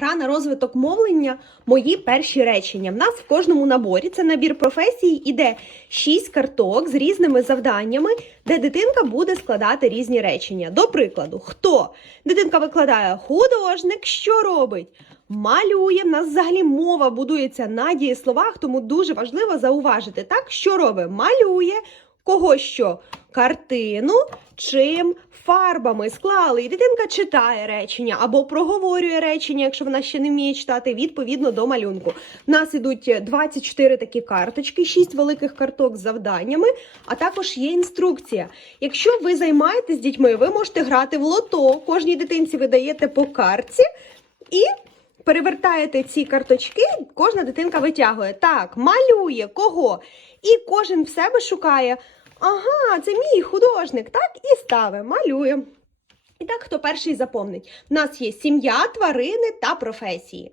гра на розвиток мовлення Мої перші речення. В нас в кожному наборі це набір професій, іде шість карток з різними завданнями, де дитинка буде складати різні речення. До прикладу, хто? Дитинка викладає художник, що робить? Малює. В нас взагалі мова будується на дієсловах, тому дуже важливо зауважити, так, що робить? Малює. Кого що? Картину, чим фарбами склали. І дитинка читає речення або проговорює речення, якщо вона ще не вміє читати, відповідно до малюнку. У нас ідуть 24 такі карточки, 6 великих карток з завданнями, а також є інструкція. Якщо ви займаєтесь дітьми, ви можете грати в лото. Кожній дитинці ви даєте по картці і. Перевертаєте ці карточки, кожна дитинка витягує. Так, малює кого? І кожен в себе шукає. Ага, це мій художник, так? І ставимо, малює. І так, хто перший заповнить? У нас є сім'я, тварини та професії.